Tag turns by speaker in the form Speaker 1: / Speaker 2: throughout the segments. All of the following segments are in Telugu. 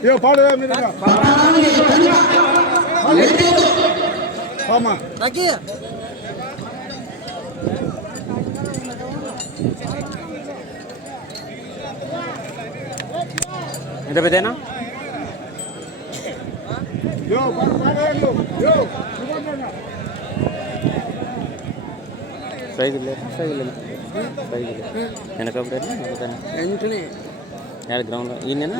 Speaker 1: ஐயோ பாடு
Speaker 2: ஆமா
Speaker 3: ఎంత పెద్దనా సైకిల్ సైకిల్ సైకిల్ వెనక
Speaker 1: ఎంటనే ಯಾರು ಗ್ರೌಂಡ್ ಇನ್ನೇನು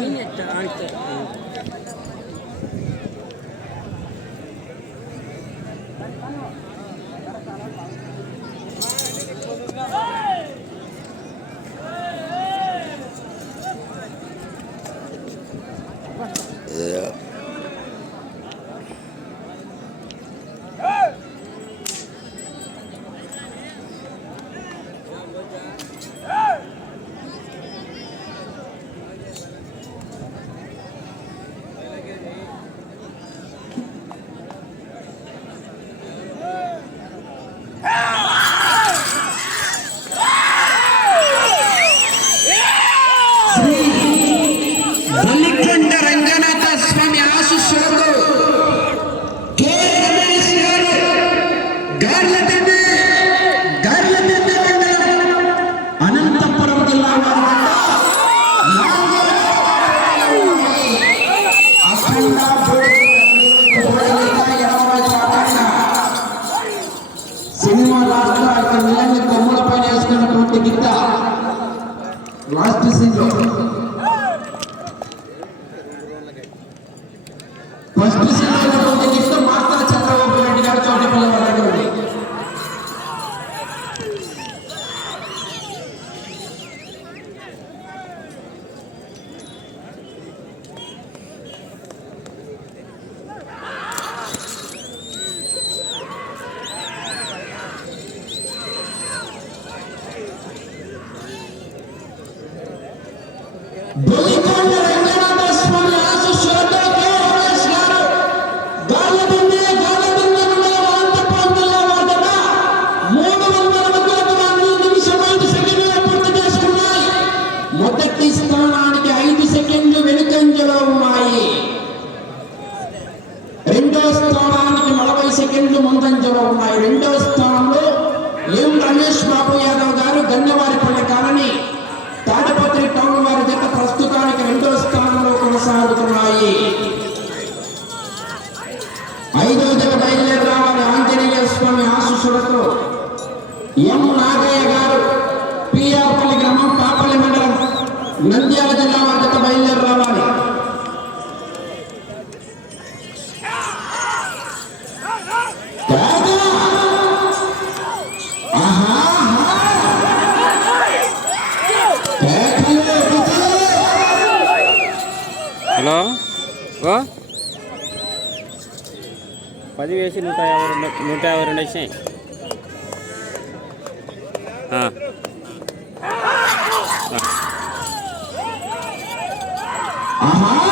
Speaker 1: నంద్యాల జిల్లా అంతట బయలుదేరి
Speaker 3: హలో? పది వేసి నూట యాభై నూట యాభై రెండు
Speaker 4: వచ్చాయి আমার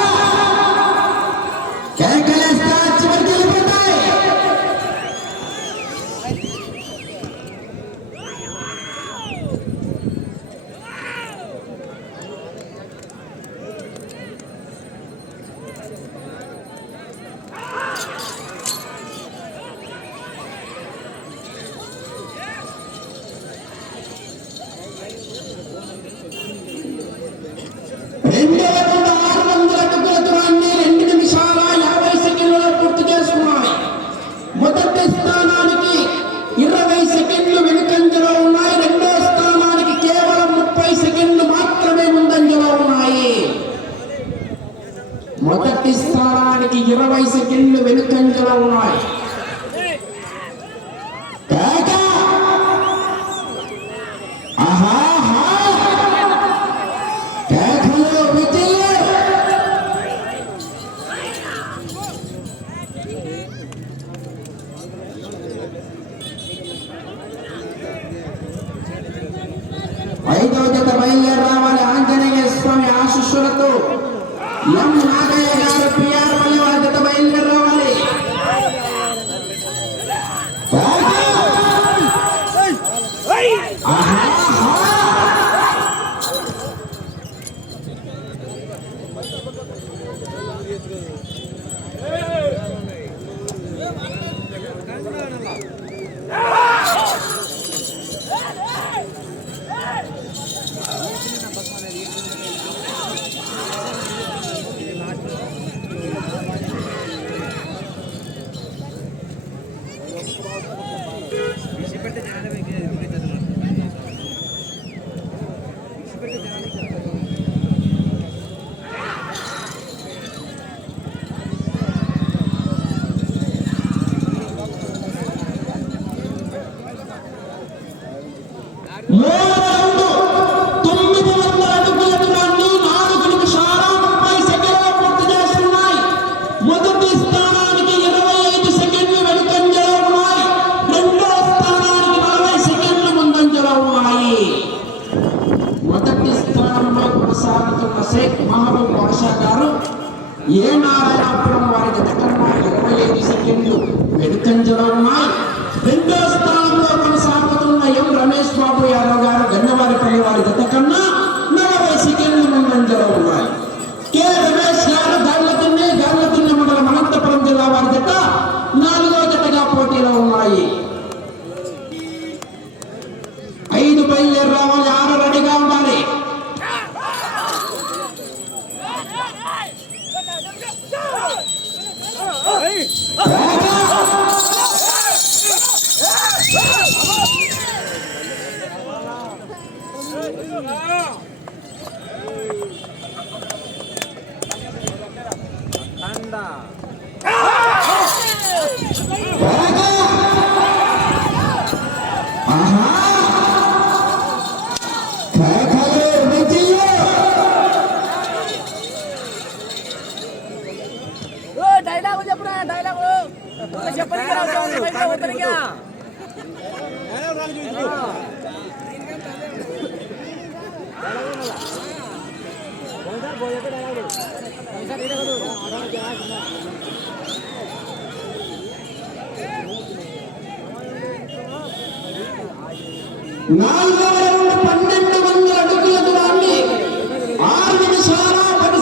Speaker 1: నాలుగవ రౌండ్ పన్నెండు వందల అడుగుల దూరాన్ని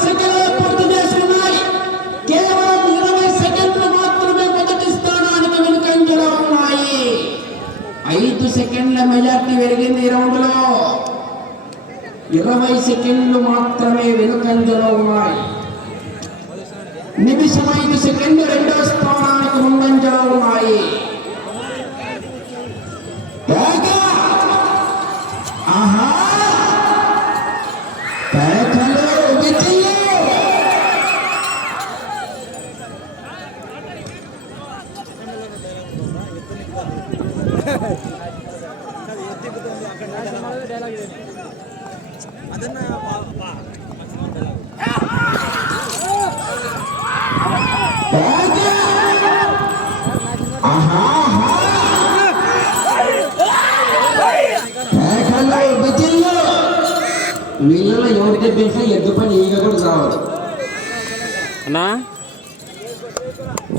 Speaker 1: సెకండ్లు పూర్తి చేస్తున్నాయి కేవలం ఇరవై సెకండ్లు మాత్రమే మొదటి స్థానానికి వెనుకంజలో ఉన్నాయి. ఐదు సెకండ్ల మెజార్టీ పెరిగింది రౌండ్లో. ఇరవై సెకండ్లు మాత్రమే వెనుకంజలో ఉన్నాయి. నిమిషం ఐదు సెకండ్లు రెండవ స్థానానికి ముందంజలో ఉన్నాయి.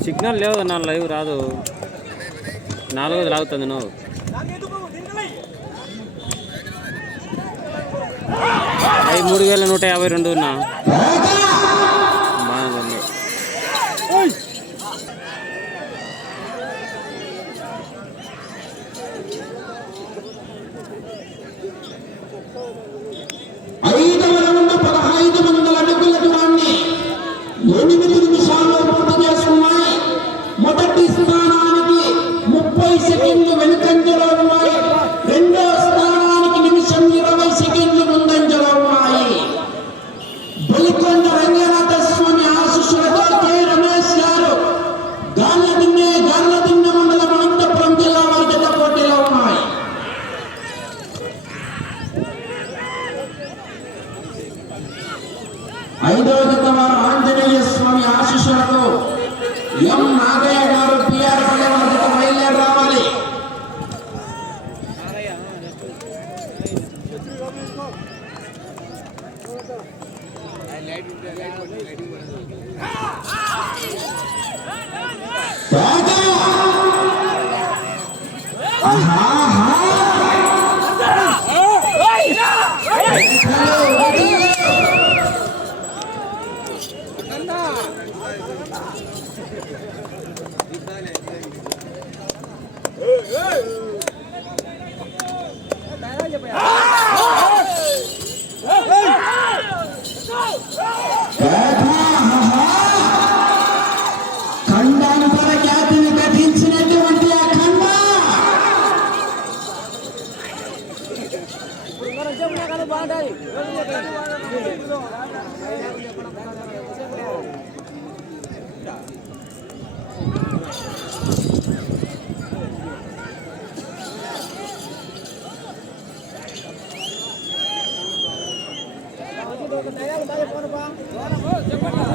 Speaker 3: సిగ్నల్ లేదు నా లైవ్ రాదు. నాలుగోది లాగుతుంది నువ్వు. మూడు వేల నూట యాభై రెండు ఉన్నా.
Speaker 1: చెప్పండి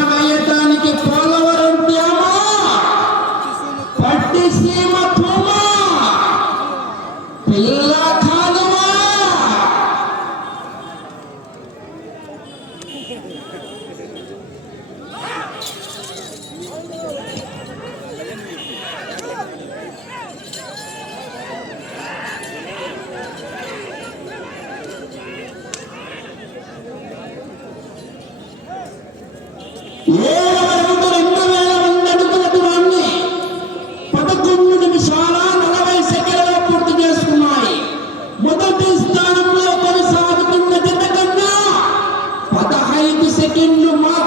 Speaker 1: Parabéns. In your mind.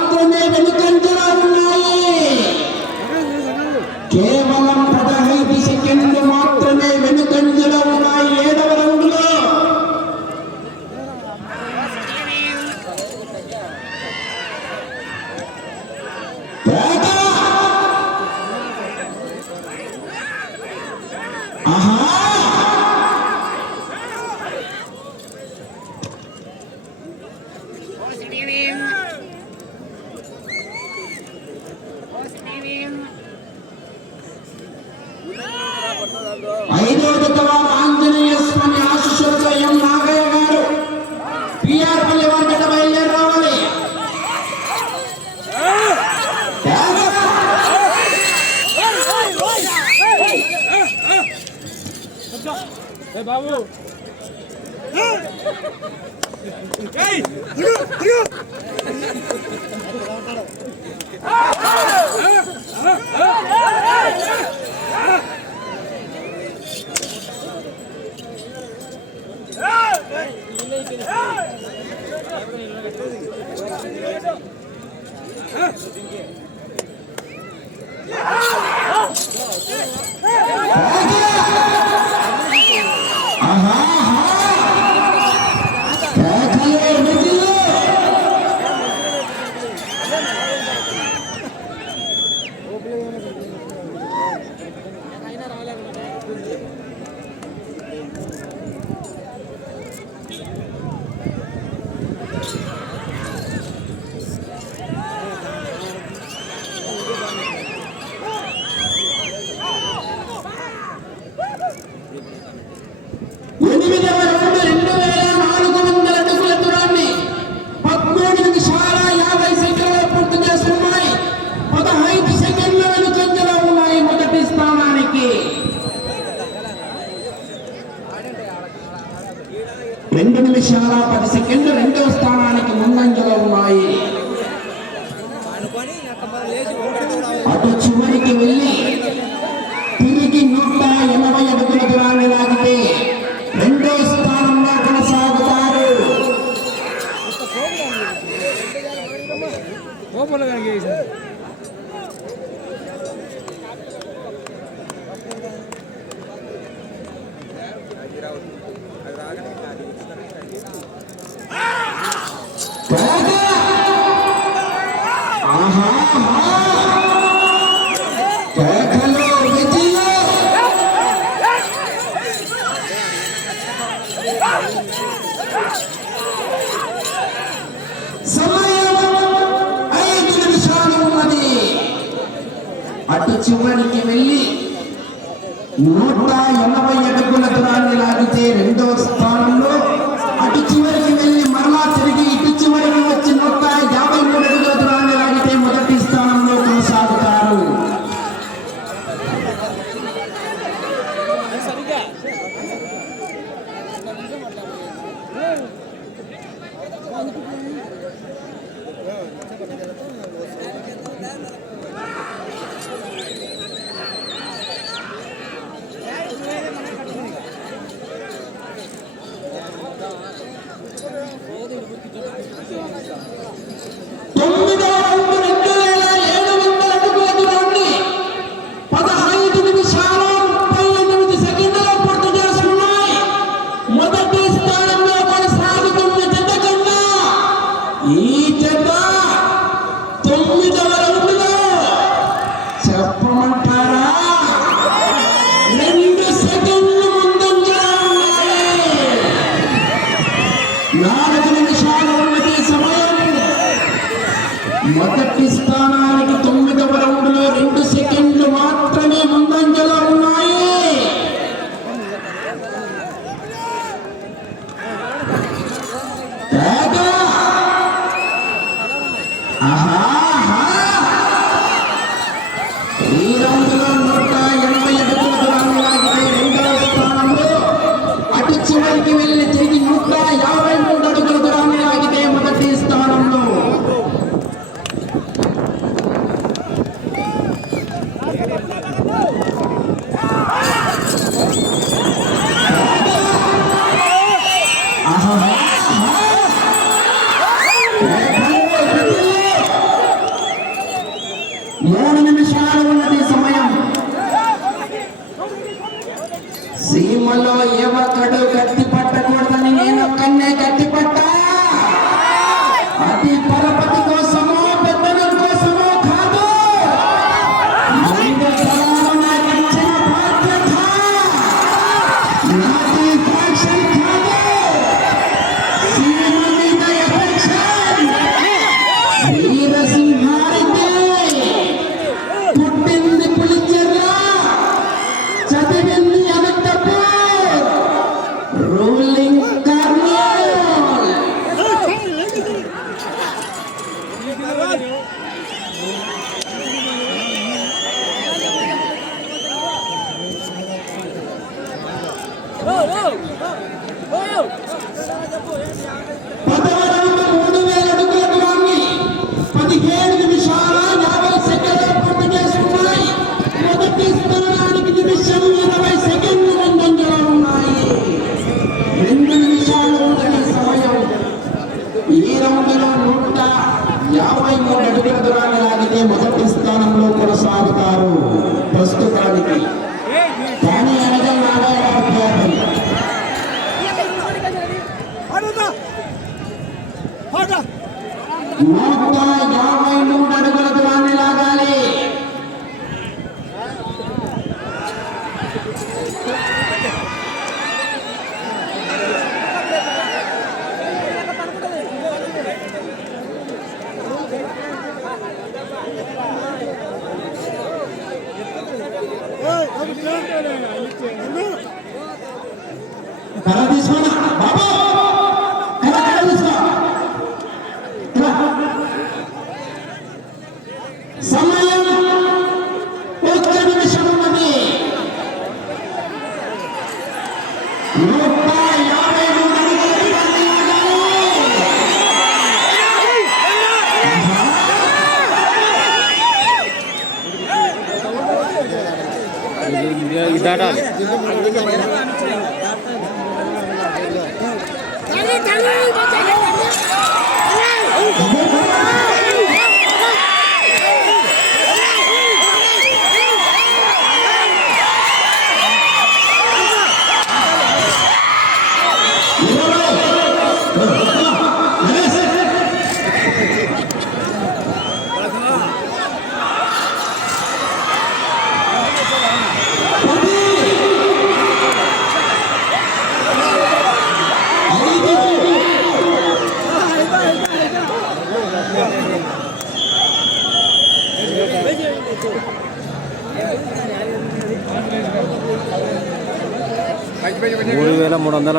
Speaker 1: ஆஹா నిమిషాల పది సెకండ్లు రెండవ అటు చివరికి వెళ్ళి నూట ఎనభై అడుగుల దూరాన్ని లాగితే రెండో స్థానం Gracias. నాలుగు నిమిషాలు ఉన్నది సమయం మొదటి స్థానానికి Oh. అధిపతురాన్ని లాగితే మొదటి స్థానంలో కొనసాగుతారు ప్రస్తుతానికి దాని అనగా నారాయణ విద్యార్థి నూట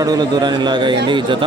Speaker 1: అడుగుల దూరాన్ని
Speaker 3: లాగైంది ఈ జత.